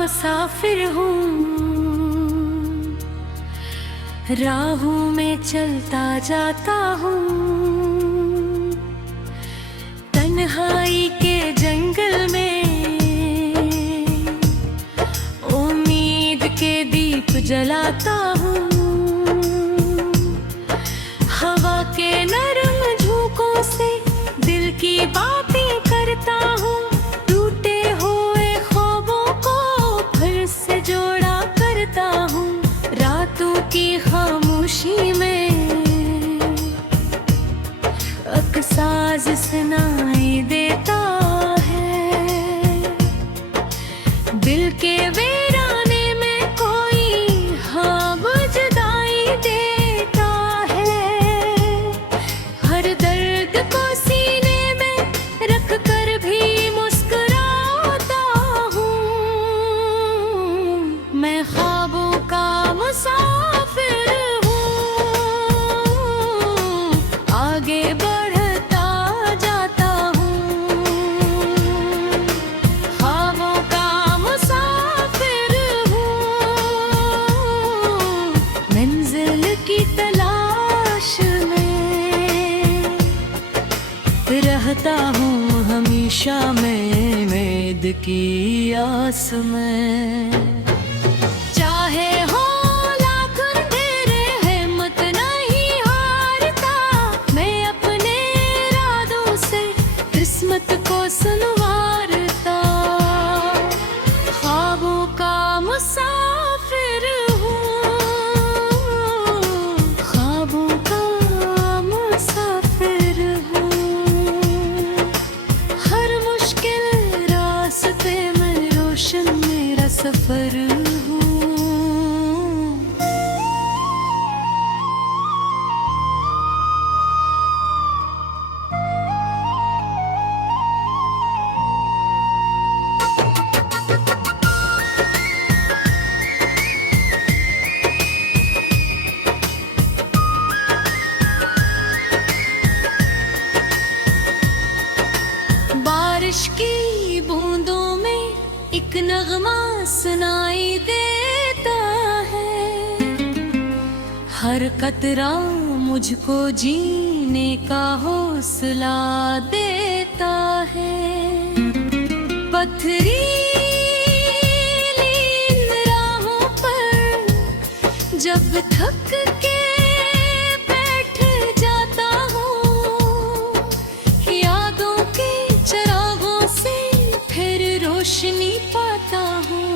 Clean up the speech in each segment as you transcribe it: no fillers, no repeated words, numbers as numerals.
मुसाफिर हूँ, राहों में चलता जाता हूँ। तन्हाई के जंगल में उम्मीद के दीप जलाता हूँ। हवा के नरम झोंकों से दिल की बातें करता हूँ। टूटे हुए ख्वाबों को फिर से जोड़ा करता हूँ। रातों की खामोशी में अक्साज सुनाई देता है। दिल के वीराने में कोई ख्वाब जुदाई देता है। हर दर्द को सीने में रख कर भी मुस्कुराता हूँ। मैं ख्वाबों का मुसाफिर हूँ, आगे बढ़ता जाता हूँ। ख्वाबों का मुसाफिर हूँ, मंजिल की तलाश में रहता हूँ हमेशा मैं उम्मीद की आस में। चाहे हो लाख अंधेरे हिम्मत नहीं हारता। मैं अपने इरादों से किस्मत को सुनवारता। ख्वाबों का मुसाफिर हूँ, ख्वाबों का मुसाफिर हूँ। हर मुश्किल रास्ते में रोशन मेरा सफर हूँ। बारिश की बूंदों में एक नगमा सुनाई देता है। हर कतरा मुझको जीने का हौसला देता है। पथरीली इन राहों पर जब थक के बैठ जाता हूँ, यादों के चिरागों से फिर रोशनी पाता हूँ।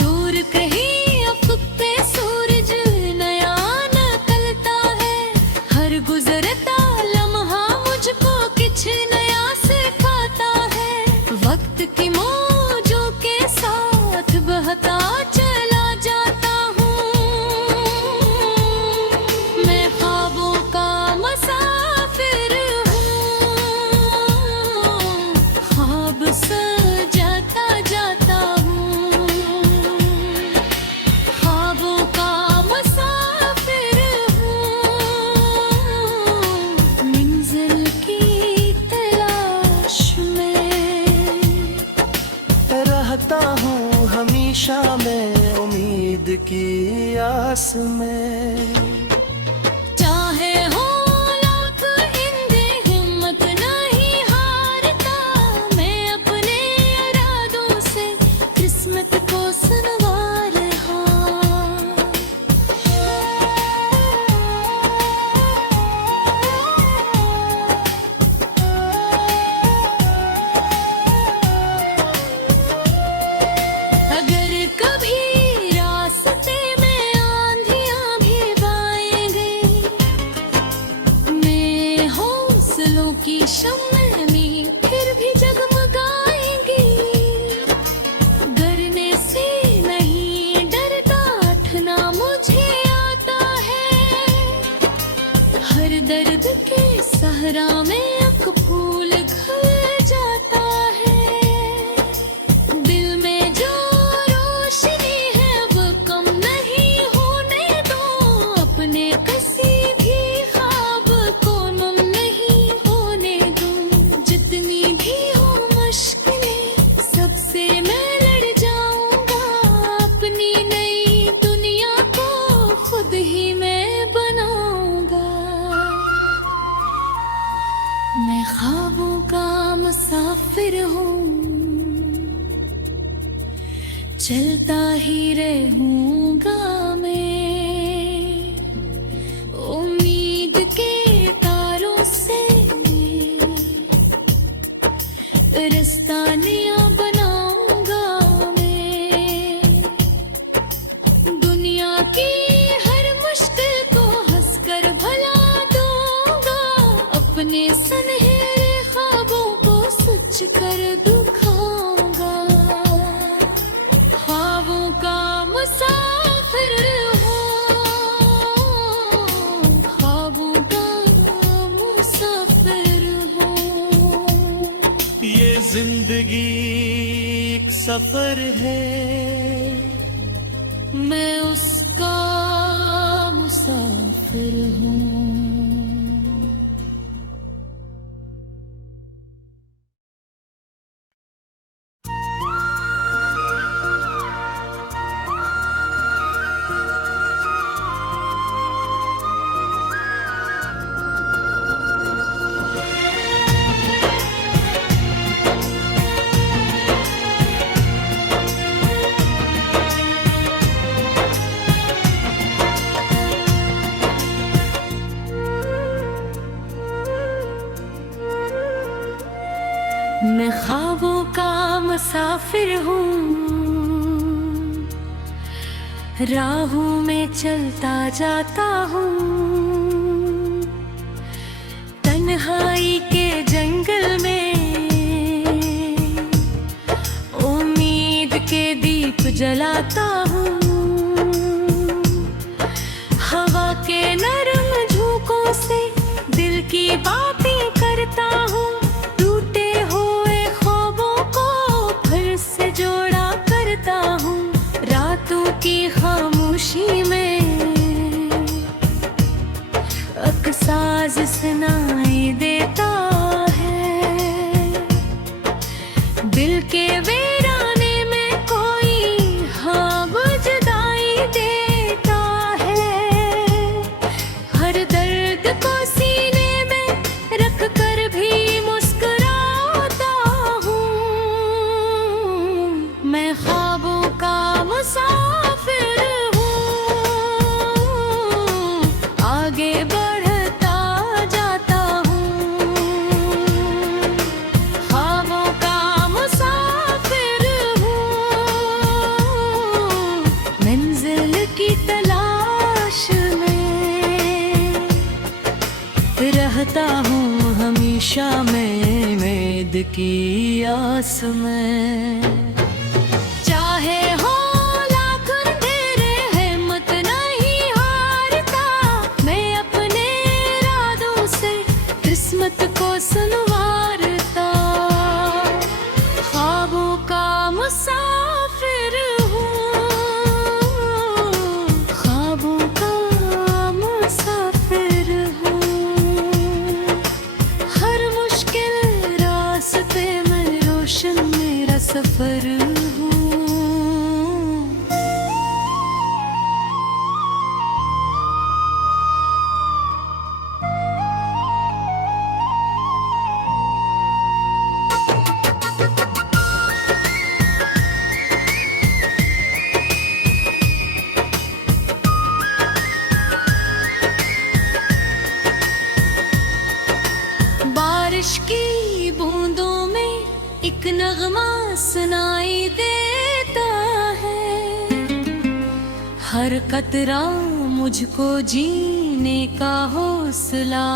दूर कहीं अफक पे सूरज नया निकलता है। हर गुजरता लम्हा मुझको कुछ नया सिखाता है। वक्त की मौजों के साथ बहता चला जाता हूँ। मैं ख्वाबों का मुसाफिर हूँ, ख्वाब सजाता जाता हूँ। ख्वाबों का मुसाफिर हूँ, मंजिल की तलाश में रहता हूँ हमेशा मैं उम्मीद की आस में। चाहे हो लाख हिंदे हिम्मत नहीं हारता। मैं अपने इरादों से किस्मत को सुनवार हाँ। अगर कभी रास्ते में आंधियां भी चलता ही रहूंगा मैं उम्मीद के तारों से, रास्ता नया बनाऊंगा मैं। दुनिया की हर मुश्किल को हंसकर भला दूंगा, अपने सनहरे ख्वाबों को सच कर दिखाऊंगा। ख्वाबों का मुसाफिर हूँ, ख्वाबों का मुसाफिर हूँ। ये जिंदगी एक सफर है, मैं उसका मुसाफिर हूँ। मैं ख्वाबों का मुसाफिर हूँ, राहों में चलता जाता हूँ। तन्हाई के जंगल में उम्मीद के दीप जलाता हूँ। हवा के नरम झोंकों से दिल की बातें करता हूँ। की खामोशी में अक्साज सुनाई देता है। दिल के वीराने में कोई हाँ जुदाई देता है। हर दर्द को सीने में रख कर भी मुस्कुराता हूँ। मैं ख्वाबों का मुसाफिर रहता हूँ हमेशा मैं उम्मीद की आस में। चाहे हो लाख अंधेरे हिम्मत नहीं हारता, मैं अपने इरादों से किस्मत को सुनवारता। ख्वाबों का मुसाफिर हूँ, ख्वाबों का मुसाफिर हूँ। मेरा सफर हूँ। बारिश की बूंदों में एक नगमा सुनाई देता है। हर कतरा मुझको जीने का हौसला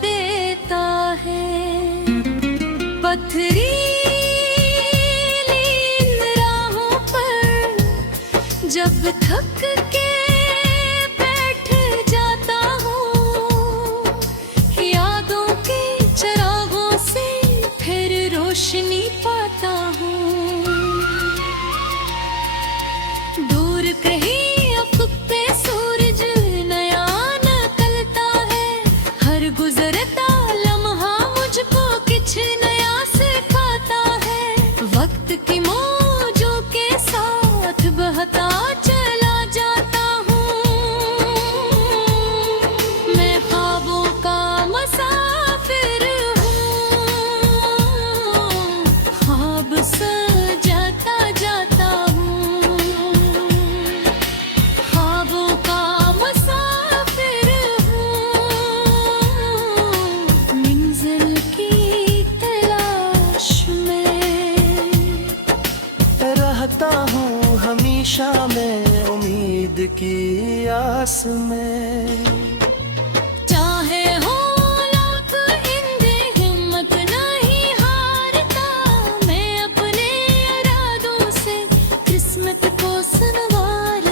देता है। पथरीली इन राहों पर जब थक के बैठ जाता हूँ, यादों के चिरागों से फिर रोशनी पाता हूँ। दूर कहीं अफक पे सूरज नया निकलता है। हर गुजरता लम्हा मुझको कुछ नया सिखाता है। वक्त की मौजों के साथ बहता चला जाता हूँ। मैं ख्वाबों का मुसाफिर हूँ, रहता हूँ हमेशा मैं उम्मीद की आस में। चाहे हो लाख इंद्र हिम्मत नहीं हारता, मैं अपने इरादों से किस्मत को संवार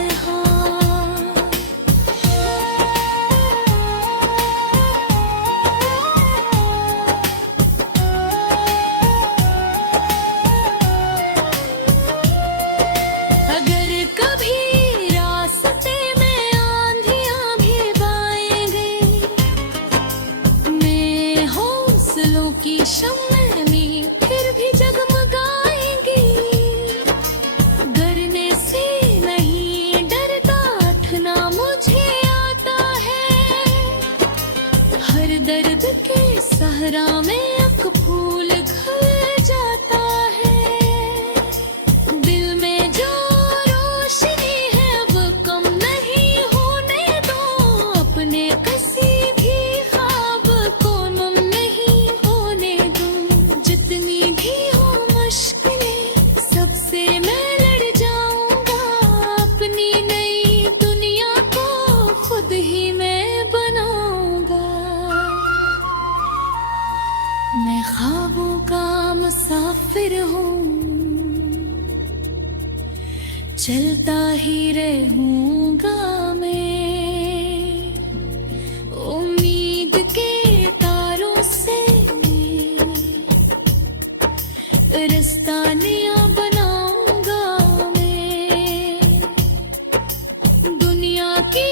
अगर कभी रास्ते में आंधियां भी आएंगी, मैं हौसलों की शम्में में फिर भी जगमगाएंगी। डरने से नहीं डरता, उठना मुझे आता है। हर दर्द के सहरा में एक फूल खिल जाता है। दिल में जो रोशनी है वो कम नहीं होने दो, अपने किसी भी ख्वाब को गुम नहीं होने दो। जितनी भी हो मुश्किलें सबसे मैं लड़ जाऊंगा, अपनी नई दुनिया को खुद ही मैं बनाऊंगा। मैं ख्वाबों का मुसाफिर हूँ, चलता ही रहूंगा मैं। उम्मीद के तारों से रास्ता नया बनाऊंगा मैं। दुनिया की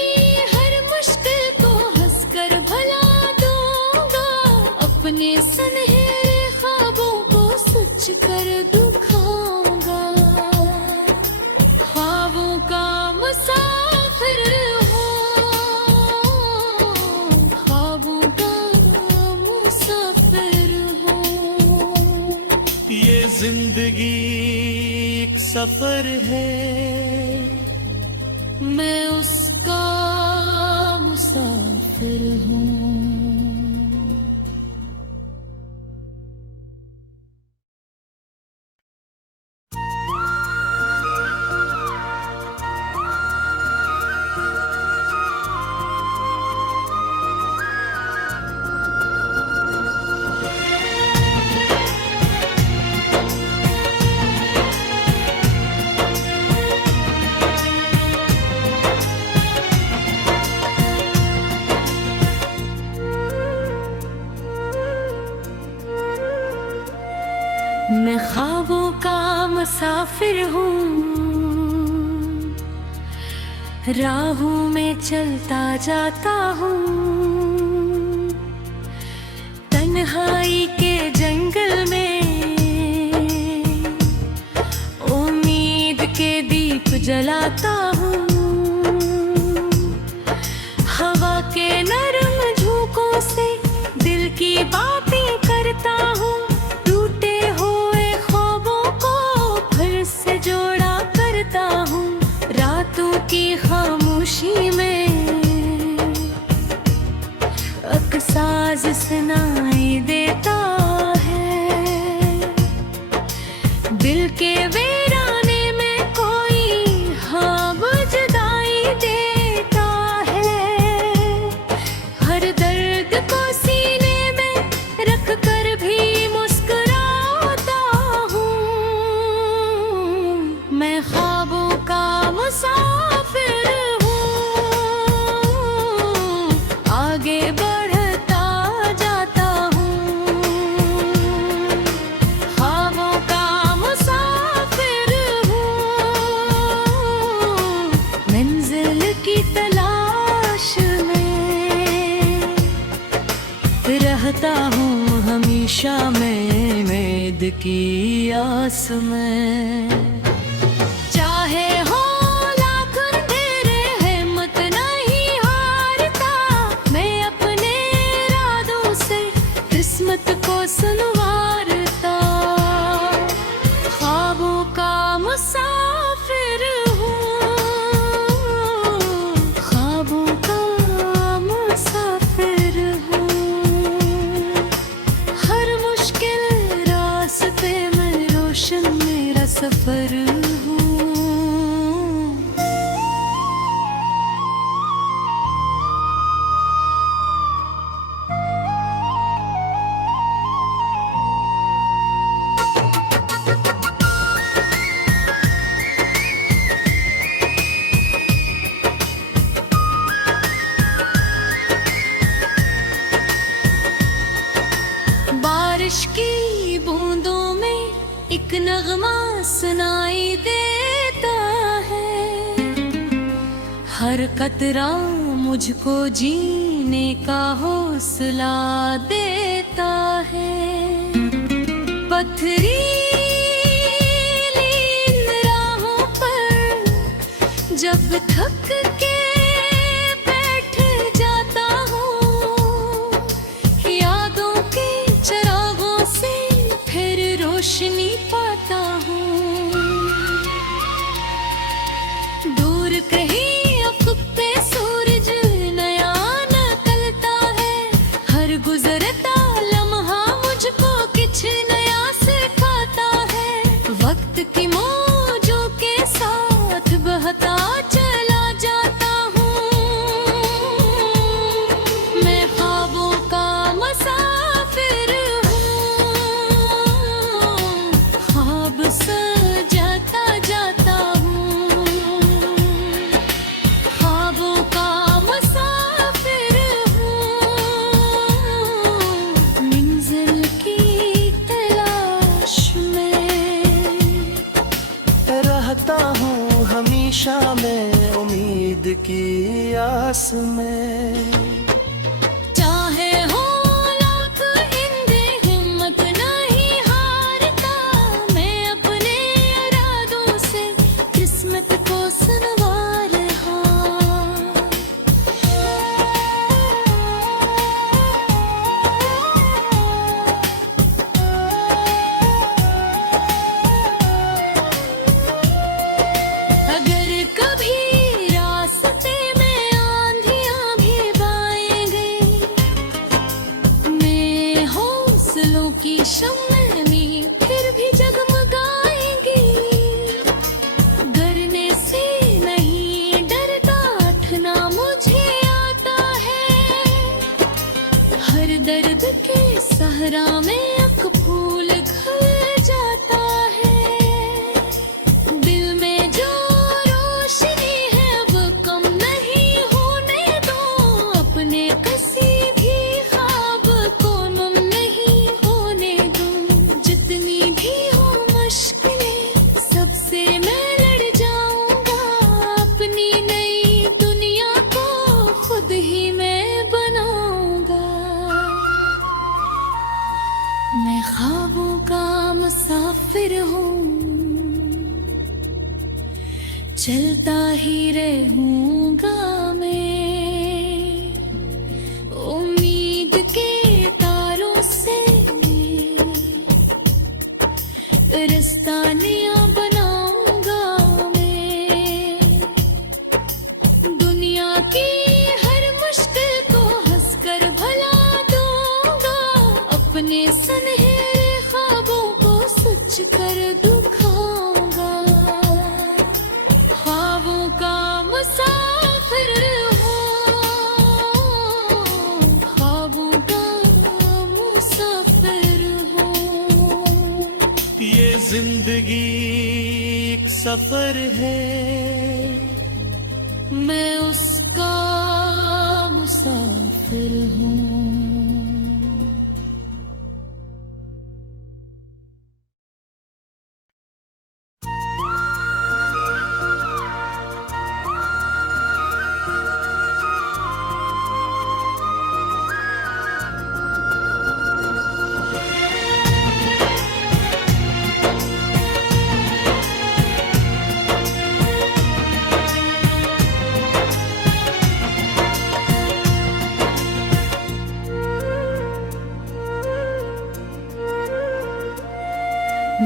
हर मुश्किल को हंसकर भला दूंगा, अपने सुनहरे ख्वाबों को सच कर दिखाऊंगा। ख्वाबों का मुसाफिर हूँ, ख्वाबों का मुसाफिर हूँ। ये जिंदगी एक सफर है, मैं उसका मुसाफिर हूँ। मैं ख्वाबों का मुसाफिर हूँ, राहों में चलता जाता हूँ। तन्हाई के जंगल में उम्मीद के दीप जलाता हूँ। हवा के नरम झोंकों से दिल की बातें करता हूँ। की खामोशी में एक साज सुनाई देता है। दिल के वीराने में कोई हाँ जुदाई देता है। हर दर्द को सीने में रख कर भी मुस्कुराता हूँ। मैं ख्वाबों का मुसाफिर आगे बढ़ता जाता हूँ। ख्वाबों का मुसाफिर हूँ, मंजिल की तलाश में रहता हूँ हमेशा मैं उम्मीद की आस में। चाहे हो किस्मत को सुनवारता, ख्वाबों का मुसाफिर हूँ, ख्वाबों का मुसाफिर हूँ। हर मुश्किल रास्ते में रोशन मेरा सफर हूँ। एक नगमा सुनाई देता है, हर कतरा मुझको जीने का हौसला देता है। पथरीली इन राहों पर जब थक के बैठ जाता हूँ, यादों के चिरागों से फिर रोशनी पाता हूँ। दूर कहीं अफक पे सूरज नया निकलता है, हर गुजरता लम्हा मुझको कुछ नया सिखाता है। वक्त की मौजों के साथ बहता चला जाता हूँ, मैं ख्वाबों का मुसाफिर हूँ, ख्वाब सजाता जाता हूँ, ख्वाबों का मुसाफिर हूँ, मंजिल की तलाश में रहता हूँ हमेशा मैं उम्मीद की आस में। चाहे हो लाख हिंदे हिम्मत नहीं हारता, मैं अपने इरादों से किस्मत को संवार अगर कभी रास्ते में आंधियां भी पाएंगे, मैं हौसलों की शम्मे में फिर भी जगमगाएंगी। डरने से नहीं डरता, उठना मुझे आता है, हर दर्द के सहरा में एक फूल खिल जाता है। दिल में जो रोशनी है वो कम नहीं होने दो, अपने किसी भी ख्वाब को गुम नहीं होने दो। जितनी भी हो मुश्किलें सबसे मैं लड़ जाऊंगा, अपनी नई दुनिया को खुद ही मैं बनाऊंगा। मैं ख्वाबों का मुसाफिर हूँ, चलता ही रहूंगा मैं, उम्मीद के तारों से रास्ता नया बनाऊंगा मैं। दुनिया की हर मुश्किल को हंसकर भला दूंगा, अपने सुनहरे ख्वाबों को सच कर दिखाऊंगा। ख्वाबों का मुसाफिर हूँ, ख्वाबों का मुसाफिर हूँ। ये जिंदगी एक सफर है, मैं उसका मुसाफिर हूँ।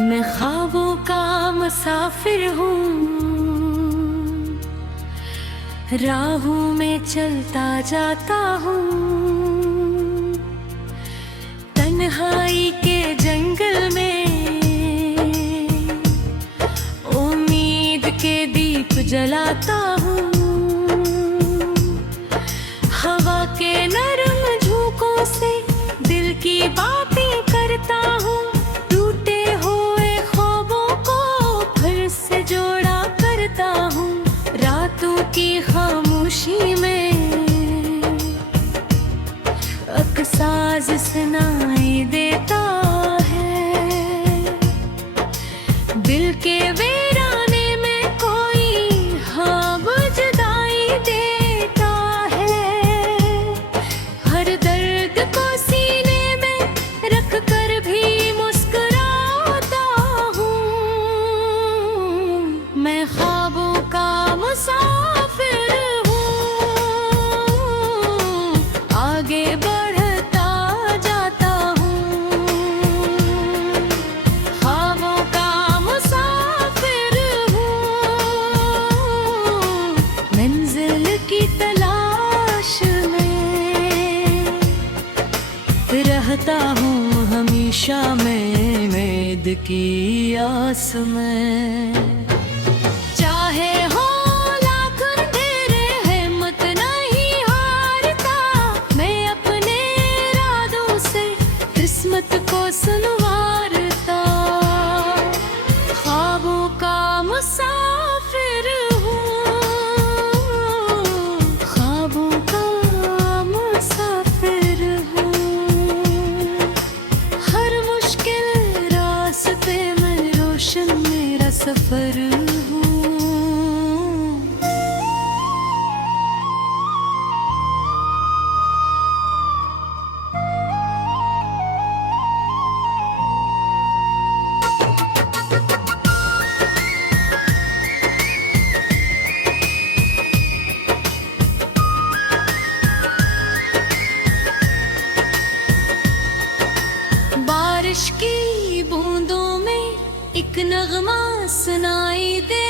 मैं ख्वाबों का मुसाफिर हूँ, राहों में चलता जाता हूँ, तन्हाई के जंगल में उम्मीद के दीप जलाता हूँ। हवा के नरम झोंकों से दिल की बातें करता हूँ, टूटे हुए ख्वाबों को फिर से जोड़ा करता हूँ। रातों की खामोशी में एक साज सुनाई देता है, दिल के वीराने में कोई हाँ जुदाई देता है। हर दर्द को सीने में रख कर भी मुस्कुराता हूँ। मैं ख्वाबों का मुसाफिर हूँ, आगे बढ़ता जाता हूँ। ख्वाबों का मुसाफिर हूँ, मंजिल की तलाश में रहता हूँ हमेशा मैं उम्मीद की आस में। चाहे हो लाख अंधेरे हिम्मत नहीं हारता, मैं अपने इरादों से किस्मत को संवारता। ख्वाबों का मुसाफिर हूँ, ख्वाबों का मुसाफिर हूँ। हर मुश्किल रास्ते में रोशन मेरा सफर हूँ। बारिश की बूंदों में एक नगमा सुनाई दे